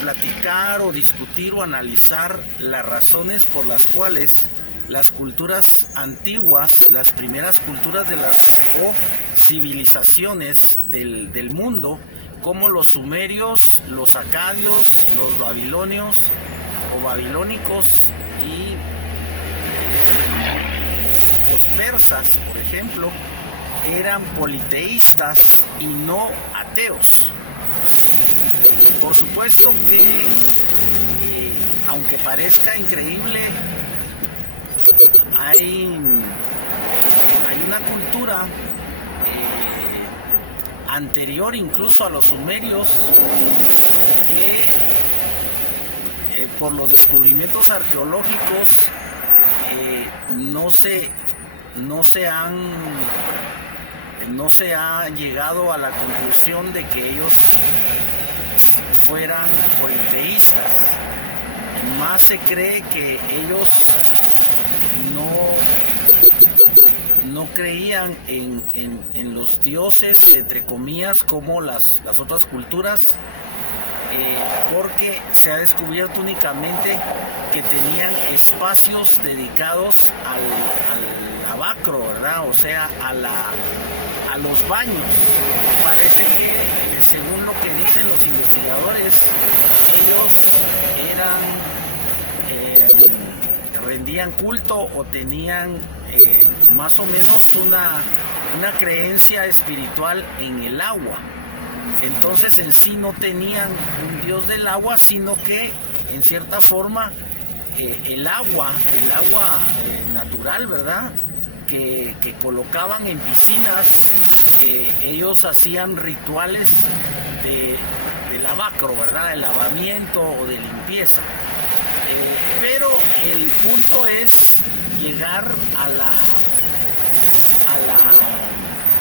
platicar o discutir o analizar las razones por las cuales las culturas antiguas, las primeras culturas de las civilizaciones del mundo, como los sumerios, los acadios, los babilonios o babilónicos y los persas, por ejemplo, eran politeístas y no ateos. Por supuesto que, aunque parezca increíble, hay una cultura anterior incluso a los sumerios que por los descubrimientos arqueológicos no se ha llegado a la conclusión de que ellos fueran politeístas. Más se cree que ellos no creían en los dioses, entre comillas, como las otras culturas, porque se ha descubierto únicamente que tenían espacios dedicados al lavacro, ¿verdad? O sea, a los baños. Parece que, según lo que dicen los investigadores, ellos rendían culto o tenían más o menos una creencia espiritual en el agua. Entonces en sí no tenían un dios del agua, sino que en cierta forma el agua natural, ¿verdad?, que colocaban en piscinas, ellos hacían rituales de lavacro, ¿verdad?, de lavamiento o de limpieza. Pero el punto es llegar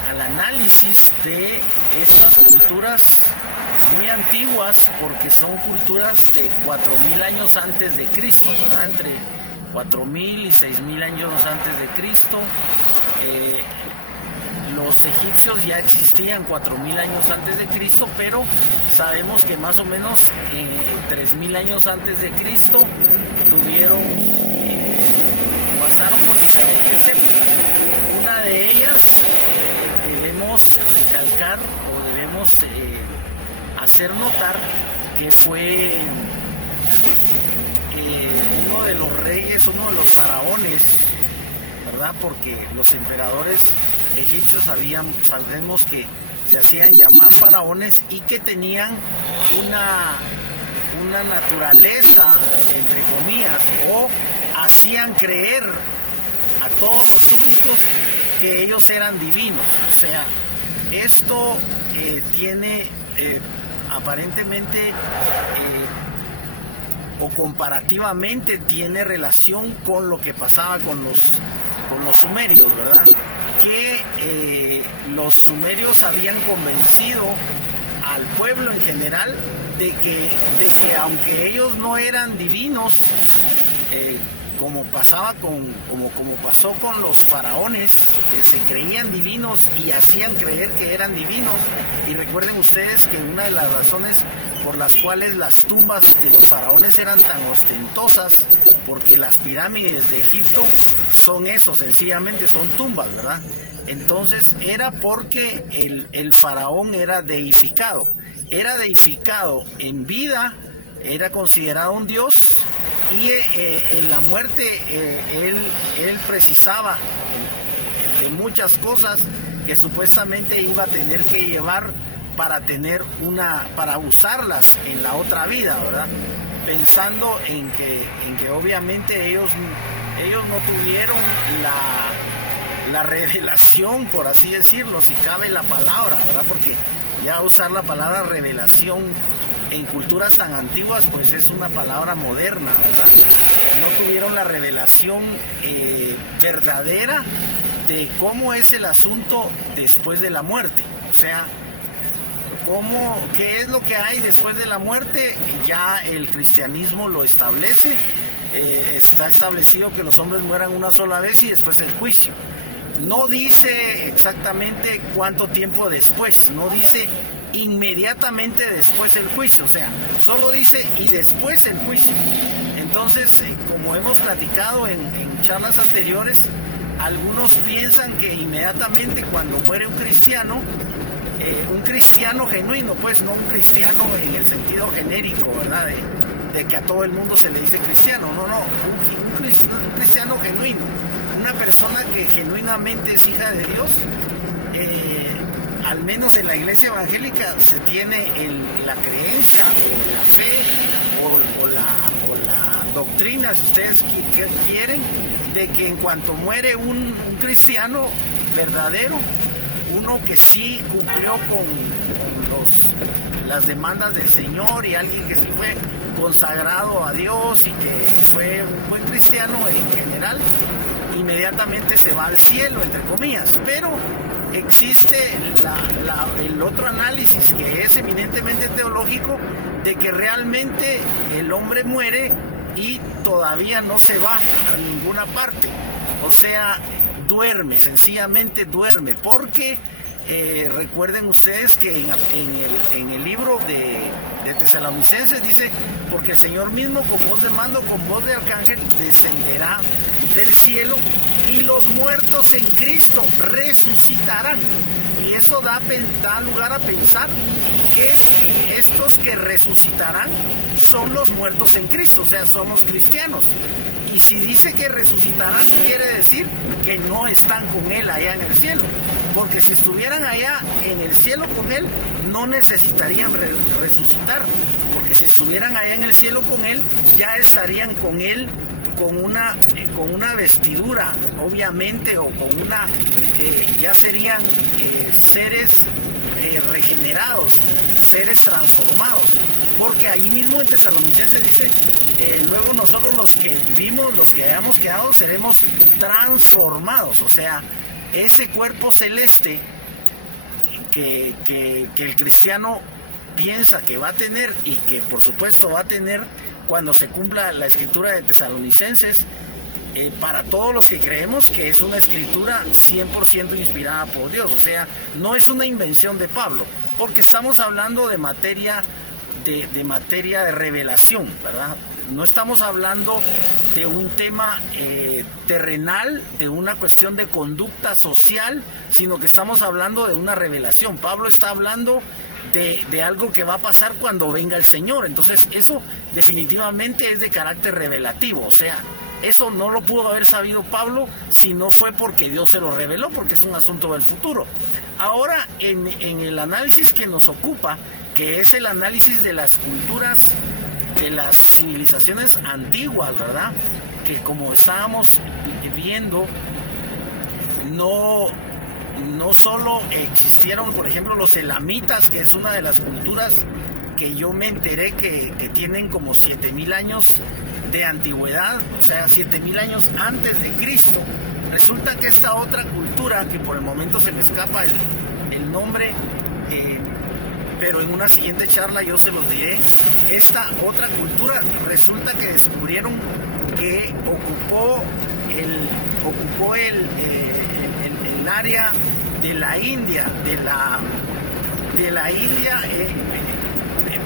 al análisis de estas culturas muy antiguas, porque son culturas de 4.000 años antes de Cristo, ¿verdad? Entre 4.000 y 6.000 años antes de Cristo. Los egipcios ya existían 4.000 años antes de Cristo, pero sabemos que más o menos 3.000 años antes de Cristo pasaron por diferentes épocas. Una de ellas debemos recalcar o debemos hacer notar que fue uno de los reyes, uno de los faraones, ¿verdad? Porque los emperadores egipcios sabemos que se hacían llamar faraones y que tenían una naturaleza, entre comillas, o hacían creer a todos los súbditos que ellos eran divinos. O sea, esto tiene aparentemente o comparativamente tiene relación con lo que pasaba con los sumerios, ¿verdad? Que los sumerios habían convencido al pueblo en general de que aunque ellos no eran divinos, como pasó con los faraones, que se creían divinos y hacían creer que eran divinos. Y recuerden ustedes que una de las razones por las cuales las tumbas de los faraones eran tan ostentosas, porque las pirámides de Egipto son eso, sencillamente son tumbas, ¿verdad? Entonces era porque el faraón era deificado en vida, era considerado un dios, y en la muerte él precisaba de muchas cosas que supuestamente iba a tener que llevar para usarlas en la otra vida, ¿verdad? Pensando en que obviamente ellos no tuvieron la revelación, por así decirlo, si cabe la palabra, ¿verdad? Porque ya usar la palabra revelación en culturas tan antiguas, pues es una palabra moderna, ¿verdad? No tuvieron la revelación verdadera de cómo es el asunto después de la muerte. O sea, qué es lo que hay después de la muerte. Ya el cristianismo lo establece. Está establecido que los hombres mueran una sola vez y después el juicio. No dice exactamente cuánto tiempo después, no dice inmediatamente después el juicio, o sea, solo dice y después el juicio. Entonces, como hemos platicado en charlas anteriores, algunos piensan que inmediatamente cuando muere un cristiano genuino, pues no un cristiano en el sentido genérico, ¿verdad? De que a todo el mundo se le dice cristiano, no, un cristiano genuino, una persona que genuinamente es hija de Dios. Al menos en la iglesia evangélica se tiene la creencia o la fe o la doctrina, si ustedes quieren, de que en cuanto muere un cristiano verdadero, uno que sí cumplió con las demandas del Señor y alguien que sí fue consagrado a Dios y que fue un buen cristiano en general, inmediatamente se va al cielo, entre comillas. Pero existe el otro análisis, que es eminentemente teológico, de que realmente el hombre muere y todavía no se va a ninguna parte, o sea, duerme, sencillamente duerme, porque recuerden ustedes que en el libro de Tesalonicenses dice: porque el Señor mismo con voz de mando, con voz de arcángel, descenderá del cielo y los muertos en Cristo resucitarán. Y eso da lugar a pensar que estos que resucitarán son los muertos en Cristo, o sea, son los cristianos. Y si dice que resucitarán, quiere decir que no están con Él allá en el cielo. Porque si estuvieran allá en el cielo con Él, no necesitarían resucitar. Porque si estuvieran allá en el cielo con Él, ya estarían con Él con una vestidura, obviamente, o con una, ya serían seres regenerados, seres transformados. Porque ahí mismo en Tesalonicenses dice: luego nosotros los que vivimos, los que hayamos quedado, seremos transformados. O sea, ese cuerpo celeste que el cristiano piensa que va a tener, y que por supuesto va a tener cuando se cumpla la escritura de Tesalonicenses, para todos los que creemos que es una escritura 100% inspirada por Dios. O sea, no es una invención de Pablo, porque estamos hablando de materia de revelación, ¿verdad? No estamos hablando de un tema terrenal, de una cuestión de conducta social, sino que estamos hablando de una revelación. Pablo está hablando de algo que va a pasar cuando venga el Señor. Entonces eso definitivamente es de carácter revelativo. O sea, eso no lo pudo haber sabido Pablo si no fue porque Dios se lo reveló, porque es un asunto del futuro. Ahora, en el análisis que nos ocupa, que es el análisis de las culturas, de las civilizaciones antiguas, ¿verdad? Que como estábamos viendo, no solo existieron, por ejemplo, los elamitas, que es una de las culturas que yo me enteré que tienen como 7,000 años de antigüedad, o sea, 7,000 años antes de Cristo. Resulta que esta otra cultura, que por el momento se me escapa el nombre, pero en una siguiente charla yo se los diré, esta otra cultura resulta que descubrieron que ocupó el área de la India,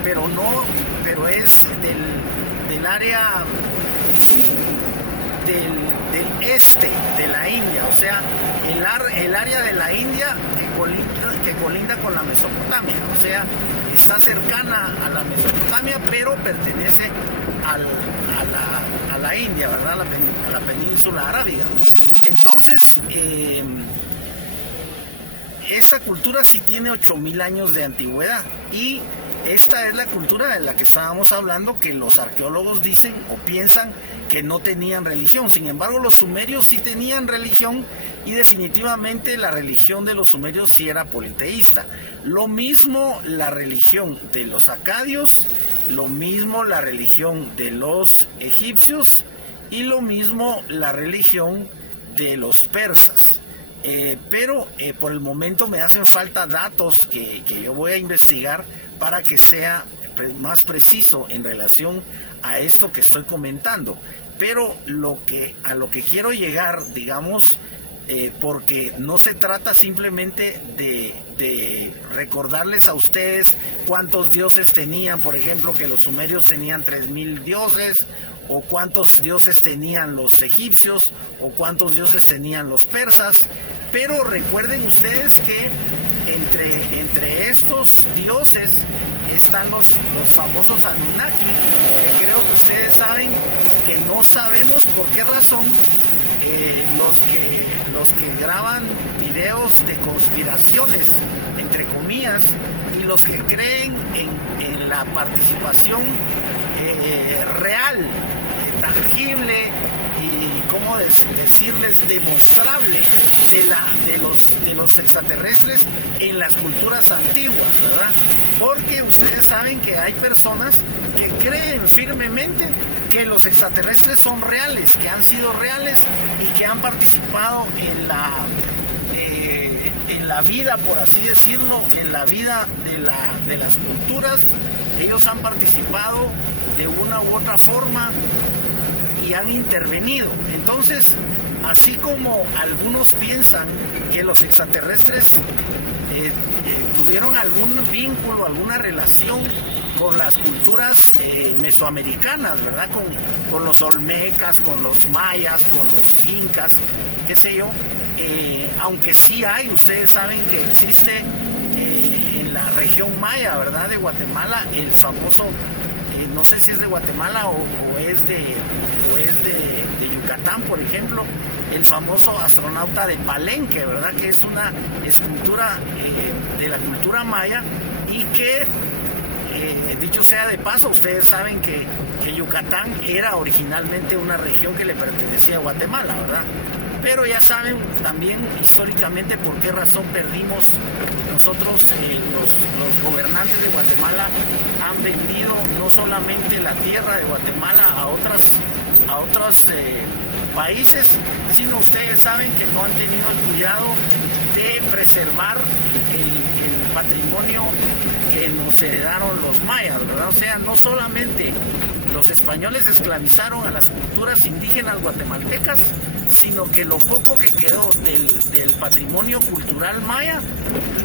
pero es del área del este de la India, o sea, el área de la India que colinda con la Mesopotamia, o sea, está cercana a la Mesopotamia, pero pertenece a la India, ¿verdad? A la península arábiga. Entonces, esta cultura sí tiene 8,000 años de antigüedad, y esta es la cultura de la que estábamos hablando, que los arqueólogos dicen o piensan que no tenían religión. Sin embargo, los sumerios sí tenían religión, y definitivamente la religión de los sumerios sí era politeísta. Lo mismo la religión de los acadios, lo mismo la religión de los egipcios, y lo mismo la religión de los persas. Pero por el momento me hacen falta datos que yo voy a investigar para que sea más preciso en relación a esto que estoy comentando. Pero a lo que quiero llegar, digamos, porque no se trata simplemente de recordarles a ustedes cuántos dioses tenían, por ejemplo, que los sumerios tenían 3000 dioses, o cuántos dioses tenían los egipcios, o cuántos dioses tenían los persas. Pero recuerden ustedes que entre estos dioses están los famosos Anunnaki, que creo que ustedes saben que no sabemos por qué razón los que graban videos de conspiraciones, entre comillas, y los que creen en la participación real, tangible y, ¿cómo decirles?, demostrable de los extraterrestres en las culturas antiguas, ¿verdad? Porque ustedes saben que hay personas que creen firmemente que los extraterrestres son reales, que han sido reales y que han participado en la vida, por así decirlo, en la vida de las culturas. Ellos han participado de una u otra forma y han intervenido. Entonces, así como algunos piensan que los extraterrestres tuvieron algún vínculo, alguna relación con las culturas mesoamericanas, ¿verdad? Con los olmecas, con los mayas, con los incas, qué sé yo. Aunque sí hay, ustedes saben que existe en la región maya, ¿verdad?, de Guatemala, el famoso, no sé si es de Guatemala o es de Yucatán, por ejemplo, el famoso astronauta de Palenque, ¿verdad?, que es una escultura de la cultura maya, y que, dicho sea de paso, ustedes saben que Yucatán era originalmente una región que le pertenecía a Guatemala, ¿verdad? Pero ya saben también históricamente por qué razón perdimos nosotros, los gobernantes de Guatemala han vendido no solamente la tierra de Guatemala a otros países, sino ustedes saben que no han tenido el cuidado de preservar el patrimonio que nos heredaron los mayas, ¿verdad? O sea, no solamente los españoles esclavizaron a las culturas indígenas guatemaltecas, sino que lo poco que quedó del patrimonio cultural maya,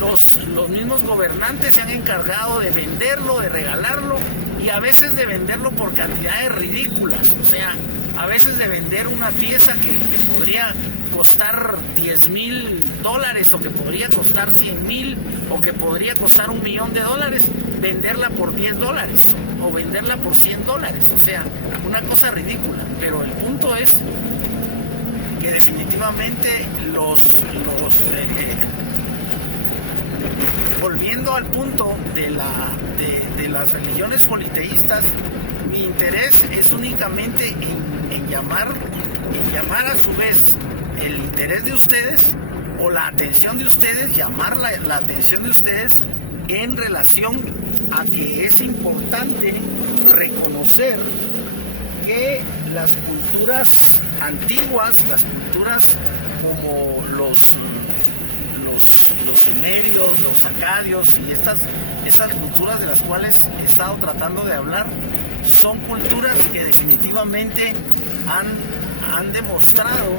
los mismos gobernantes se han encargado de venderlo, de regalarlo, y a veces de venderlo por cantidades ridículas. O sea, a veces de vender una pieza que podría costar $10,000, o que podría costar 100,000, o que podría costar $1,000,000, venderla por $10 o venderla por $100. O sea, una cosa ridícula. Pero el punto es que definitivamente volviendo al punto de las religiones politeístas, mi interés es únicamente en llamar a su vez el interés de ustedes, o la atención de ustedes, llamar la atención de ustedes en relación a que es importante reconocer que las culturas antiguas, las culturas como los sumerios, los acadios y esas culturas de las cuales he estado tratando de hablar, son culturas que definitivamente han demostrado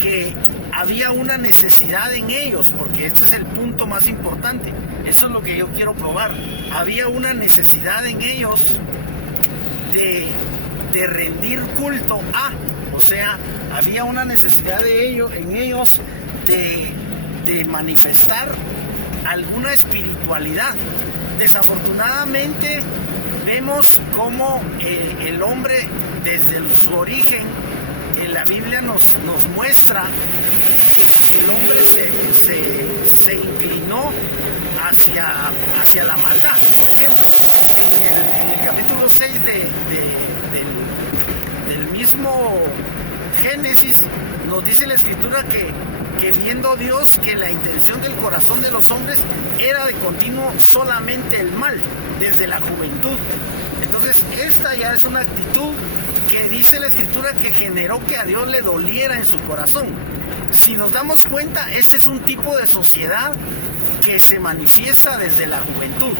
que había una necesidad en ellos, porque este es el punto más importante. Eso es lo que yo quiero probar. Había una necesidad en ellos de rendir culto a, o sea, había una necesidad en ellos de manifestar alguna espiritualidad. Desafortunadamente vemos cómo el hombre desde su origen, la Biblia nos muestra que el hombre se inclinó hacia la maldad. Por ejemplo, en el capítulo 6 del mismo Génesis, nos dice la Escritura que viendo Dios que la intención del corazón de los hombres era de continuo solamente el mal, desde la juventud. Entonces, esta ya es una actitud que dice la Escritura que generó que a Dios le doliera en su corazón. Si nos damos cuenta, ese es un tipo de sociedad que se manifiesta desde la juventud.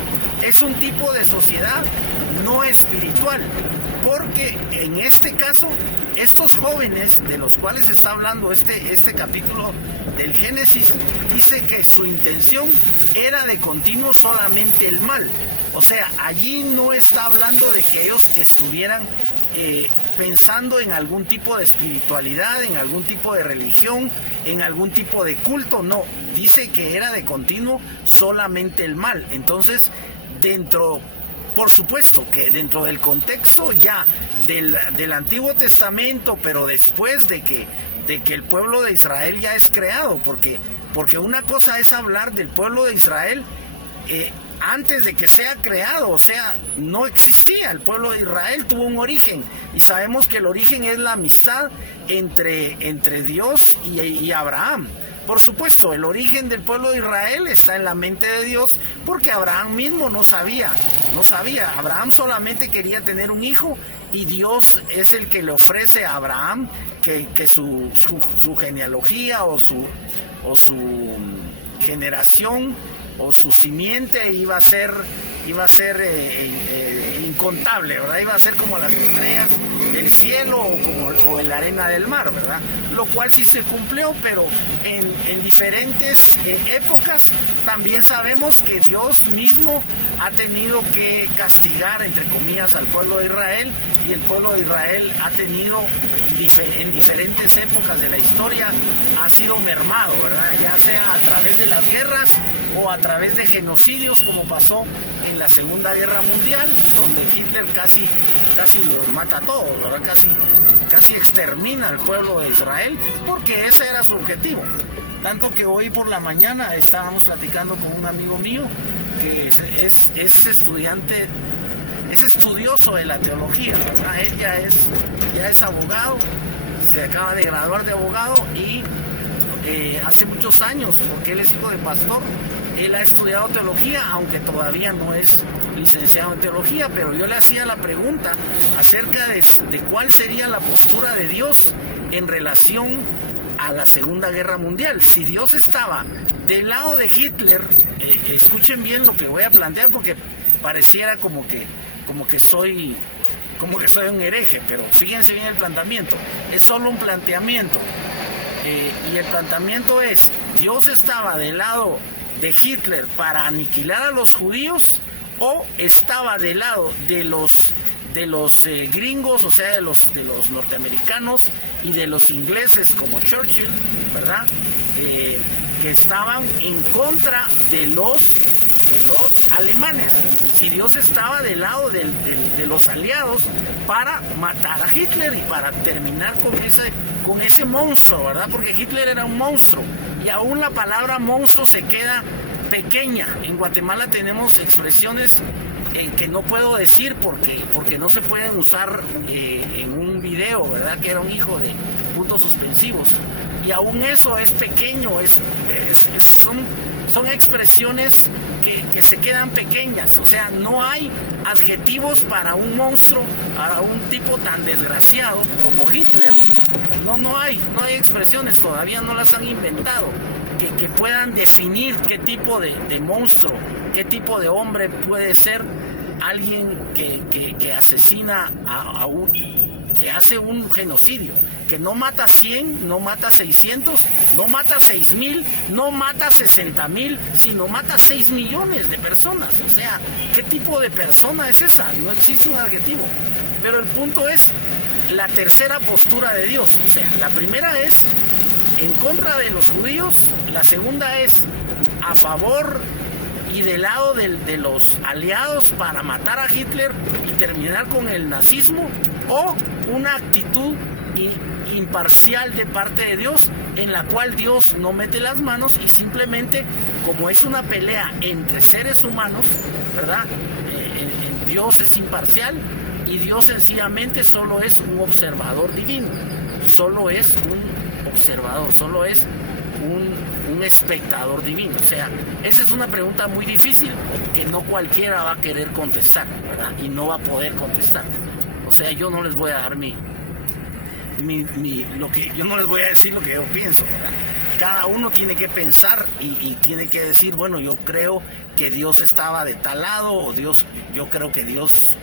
Es un tipo de sociedad no espiritual, porque en este caso estos jóvenes de los cuales está hablando este capítulo del Génesis, dice que su intención era de continuo solamente el mal. O sea, allí no está hablando de que ellos estuvieran pensando en algún tipo de espiritualidad, en algún tipo de religión, en algún tipo de culto. No, dice que era de continuo solamente el mal. Entonces, por supuesto que dentro del contexto ya del Antiguo Testamento, pero después de que el pueblo de Israel ya es creado, porque una cosa es hablar del pueblo de Israel antes de que sea creado. O sea, no existía. El pueblo de Israel tuvo un origen, y sabemos que el origen es la amistad entre Dios y Abraham. Por supuesto, el origen del pueblo de Israel está en la mente de Dios, porque Abraham mismo no sabía. Abraham solamente quería tener un hijo, y Dios es el que le ofrece a Abraham que su genealogía o su generación o su simiente iba a ser incontable, ¿verdad? Iba a ser como las estrellas del cielo o la arena del mar, ¿verdad? Lo cual sí se cumplió, pero en diferentes épocas también sabemos que Dios mismo ha tenido que castigar, entre comillas, al pueblo de Israel, y el pueblo de Israel ha tenido en diferentes épocas de la historia ha sido mermado, ¿verdad? Ya sea a través de las guerras o a través de genocidios, como pasó en la Segunda Guerra Mundial, donde Hitler casi los mata a todos, ¿verdad? Casi extermina al pueblo de Israel, porque ese era su objetivo. Tanto que hoy por la mañana estábamos platicando con un amigo mío que es estudiante, es estudioso de la teología, ¿verdad? Él ya es abogado, se acaba de graduar de abogado, y hace muchos años, porque él es hijo de pastor, él ha estudiado teología, aunque todavía no es licenciado en teología, pero yo le hacía la pregunta acerca de cuál sería la postura de Dios en relación a la Segunda Guerra Mundial. Si Dios estaba del lado de Hitler, escuchen bien lo que voy a plantear, porque pareciera como que soy un hereje, pero fíjense bien el planteamiento. Es solo un planteamiento, y el planteamiento es: Dios estaba del lado de Hitler para aniquilar a los judíos, o estaba del lado de los gringos, o sea, de los norteamericanos y de los ingleses como Churchill, ¿verdad? Que estaban en contra de los alemanes. Si Dios estaba del lado de los aliados para matar a Hitler y para terminar con ese monstruo, ¿verdad? Porque Hitler era un monstruo, y aún la palabra monstruo se queda pequeña. En Guatemala tenemos expresiones que no puedo decir porque no se pueden usar en un video, ¿verdad? Que era un hijo de puntos suspensivos, y aún eso es pequeño, son expresiones que se quedan pequeñas. O sea, no hay adjetivos para un monstruo, para un tipo tan desgraciado como Hitler. No hay expresiones, todavía no las han inventado que puedan definir qué tipo de monstruo, qué tipo de hombre puede ser alguien que asesina que hace un genocidio, que no mata 100, no mata 600, no mata 6,000, no mata 60,000, sino mata 6 millones de personas. O sea, ¿qué tipo de persona es esa? No existe un adjetivo. Pero el punto es la tercera postura de Dios. O sea, la primera es en contra de los judíos, la segunda es a favor y del lado de los aliados para matar a Hitler y terminar con el nazismo, o una actitud imparcial de parte de Dios, en la cual Dios no mete las manos, y simplemente, como es una pelea entre seres humanos, ¿verdad? Dios es imparcial, y Dios sencillamente solo es un observador divino, solo es un observador, solo es un espectador divino. O sea, esa es una pregunta muy difícil que no cualquiera va a querer contestar, ¿verdad? Y no va a poder contestar. O sea, yo no les voy a dar yo no les voy a decir lo que yo pienso, ¿verdad? Cada uno tiene que pensar y tiene que decir, bueno, yo creo que Dios estaba de tal lado, o yo creo que Dios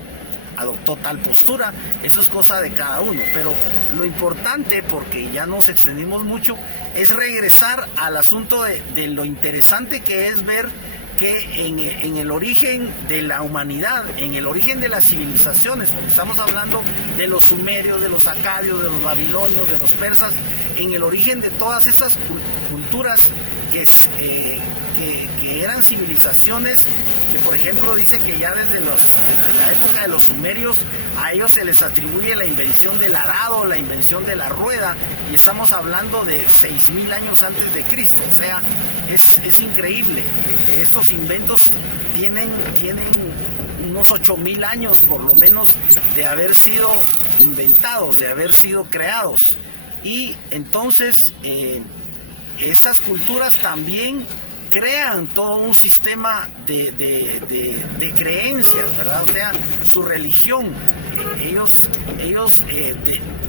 adoptó tal postura. Eso es cosa de cada uno, pero lo importante, porque ya nos extendimos mucho, es regresar al asunto de lo interesante que es ver que en el origen de la humanidad, en el origen de las civilizaciones, porque estamos hablando de los sumerios, de los acadios, de los babilonios, de los persas, en el origen de todas esas culturas que eran civilizaciones que, por ejemplo, dice que ya desde la época de los sumerios a ellos se les atribuye la invención del arado, la invención de la rueda, y estamos hablando de 6.000 años antes de Cristo. O sea, es increíble. Estos inventos tienen unos 8.000 años por lo menos de haber sido inventados, de haber sido creados. Y entonces estas culturas también crean todo un sistema de creencias, ¿verdad? O sea, su religión.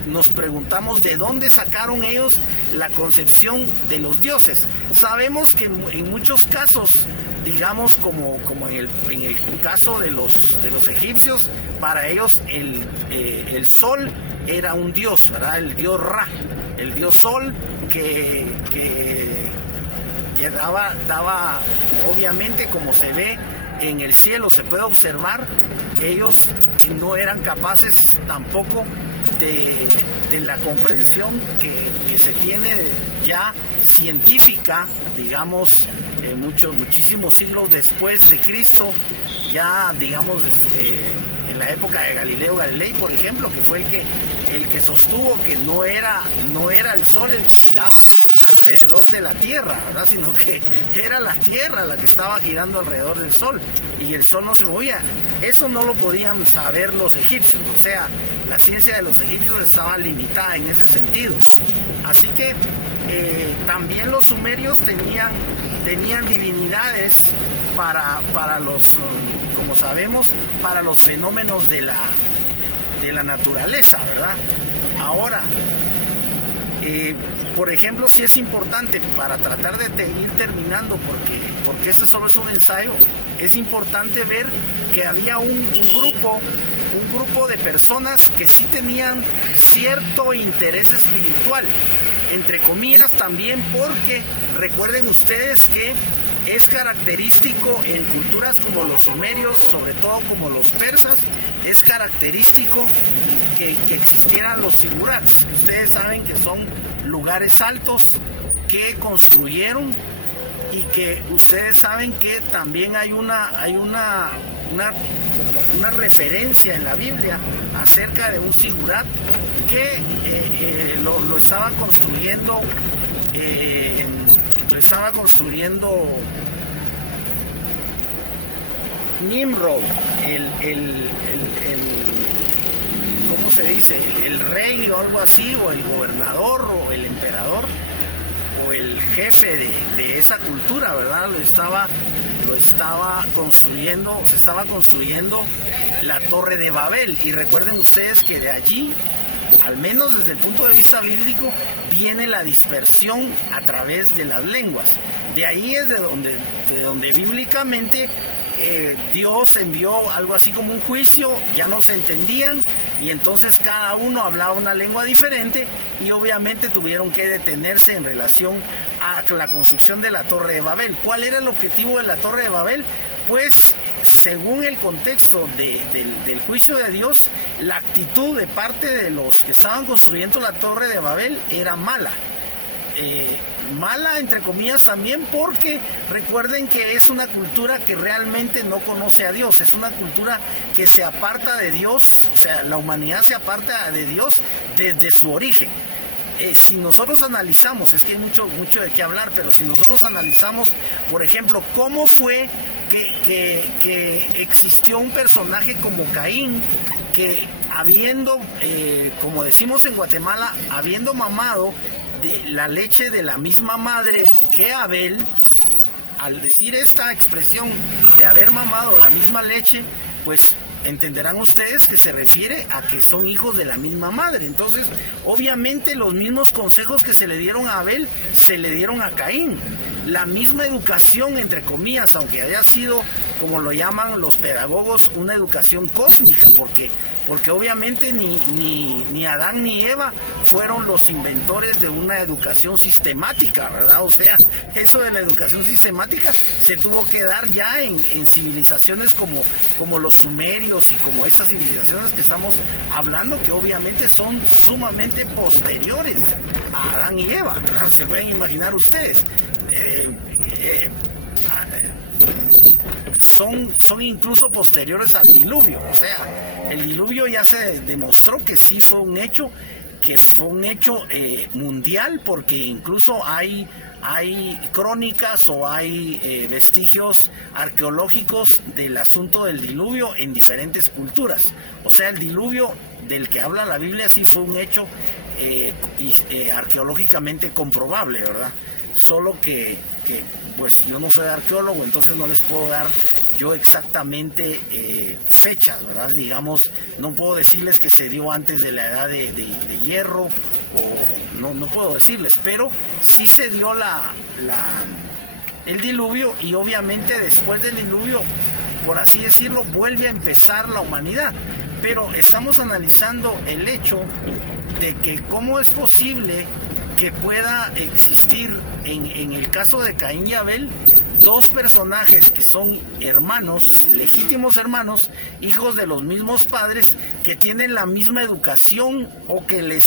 Nos preguntamos de dónde sacaron ellos la concepción de los dioses. Sabemos que en muchos casos, digamos como en el caso de los egipcios, para ellos el sol era un dios, ¿verdad? El dios Ra, el dios sol que daba, obviamente, como se ve en el cielo, se puede observar, ellos no eran capaces tampoco de la comprensión que se tiene ya científica, digamos, muchísimos siglos después de Cristo, ya digamos en la época de Galileo Galilei, por ejemplo, que fue el que sostuvo que no era el sol el que giraba alrededor de la Tierra, ¿verdad? Sino que era la Tierra la que estaba girando alrededor del sol y el sol no se movía. Eso no lo podían saber los egipcios, o sea, la ciencia de los egipcios estaba limitada en ese sentido. Así que también los sumerios tenían divinidades para los, como sabemos, para los fenómenos de la naturaleza, ¿verdad? Ahora, por ejemplo, sí es importante, para tratar de ir terminando, porque este solo es un ensayo, es importante ver que había un grupo de personas que sí tenían cierto interés espiritual, entre comillas también, porque recuerden ustedes que es característico en culturas como los sumerios, sobre todo como los persas, es característico que existieran los zigurats. Ustedes saben que son lugares altos que construyeron y que ustedes saben que también hay una referencia en la Biblia acerca de un zigurat que lo estaba construyendo Nimrod, ¿cómo se dice? El rey o algo así, o el gobernador o el emperador o el jefe de esa cultura, ¿verdad? Lo estaba construyendo, se estaba construyendo la Torre de Babel. Y recuerden ustedes que de allí, al menos desde el punto de vista bíblico, viene la dispersión a través de las lenguas. De ahí es de donde bíblicamente Dios envió algo así como un juicio, ya no se entendían y entonces cada uno hablaba una lengua diferente y obviamente tuvieron que detenerse en relación a la construcción de la Torre de Babel. ¿Cuál era el objetivo de la Torre de Babel? Pues según el contexto del juicio de Dios, la actitud de parte de los que estaban construyendo la Torre de Babel era mala. Mala entre comillas también, porque recuerden que es una cultura que realmente no conoce a Dios, es una cultura que se aparta de Dios, o sea, la humanidad se aparta de Dios desde su origen. Si nosotros analizamos, es que hay mucho de qué hablar, pero si nosotros analizamos, por ejemplo, cómo fue que existió un personaje como Caín, que habiendo, como decimos en Guatemala, habiendo mamado de la leche de la misma madre que Abel, al decir esta expresión de haber mamado la misma leche, pues entenderán ustedes que se refiere a que son hijos de la misma madre. Entonces, obviamente los mismos consejos que se le dieron a Abel, se le dieron a Caín. La misma educación, entre comillas, aunque haya sido como lo llaman los pedagogos, una educación cósmica, porque obviamente ni Adán ni Eva fueron los inventores de una educación sistemática, ¿verdad? O sea, eso de la educación sistemática se tuvo que dar ya en civilizaciones como los sumerios y como estas civilizaciones que estamos hablando, que obviamente son sumamente posteriores a Adán y Eva, ¿verdad? Se pueden imaginar ustedes. Son incluso posteriores al diluvio. O sea, el diluvio ya se demostró que sí fue un hecho, mundial, porque incluso hay crónicas o hay vestigios arqueológicos del asunto del diluvio en diferentes culturas. O sea, el diluvio del que habla la Biblia sí fue un hecho arqueológicamente comprobable, ¿verdad? Solo que pues yo no soy arqueólogo, entonces no les puedo dar yo exactamente fechas, ¿verdad? Digamos, no puedo decirles que se dio antes de la edad de hierro, o no puedo decirles, pero sí se dio el diluvio, y obviamente después del diluvio, por así decirlo, vuelve a empezar la humanidad. Pero estamos analizando el hecho de que cómo es posible que pueda existir en el caso de Caín y Abel dos personajes que son hermanos, legítimos hermanos, hijos de los mismos padres, que tienen la misma educación, o que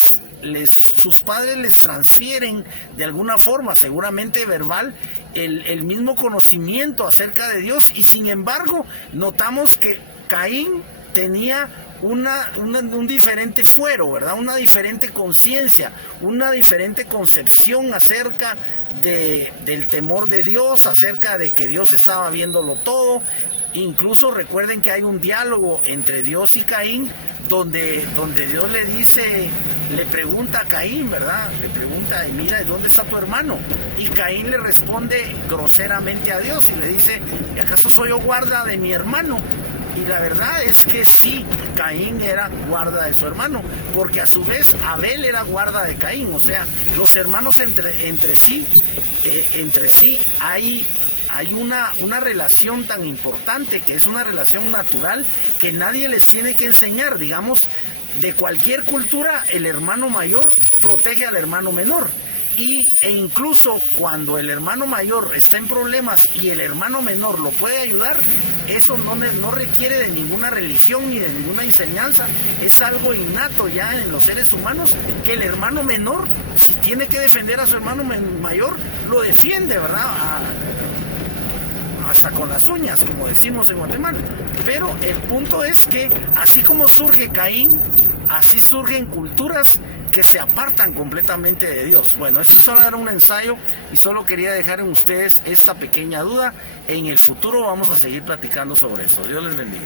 sus padres les transfieren de alguna forma, seguramente verbal, el mismo conocimiento acerca de Dios, y sin embargo notamos que Caín tenía un diferente fuero, ¿verdad? Una diferente conciencia, una diferente concepción acerca del temor de Dios, acerca de que Dios estaba viéndolo todo. Incluso recuerden que hay un diálogo entre Dios y Caín, donde Dios le pregunta a Caín, ¿verdad? Le pregunta, mira, ¿dónde está tu hermano? Y Caín le responde groseramente a Dios y le dice, ¿y acaso soy yo guarda de mi hermano? Y la verdad es que sí, Caín era guarda de su hermano, porque a su vez Abel era guarda de Caín. O sea, los hermanos entre sí hay una relación tan importante, que es una relación natural, que nadie les tiene que enseñar. Digamos, de cualquier cultura, el hermano mayor protege al hermano menor. E incluso cuando el hermano mayor está en problemas y el hermano menor lo puede ayudar, eso no requiere de ninguna religión ni de ninguna enseñanza. Es algo innato ya en los seres humanos, que el hermano menor, si tiene que defender a su hermano mayor, lo defiende, ¿verdad? Hasta con las uñas, como decimos en Guatemala. Pero el punto es que así como surge Caín, así surgen culturas que se apartan completamente de Dios. Bueno, esto solo era un ensayo y solo quería dejar en ustedes esta pequeña duda. En el futuro vamos a seguir platicando sobre eso. Dios les bendiga.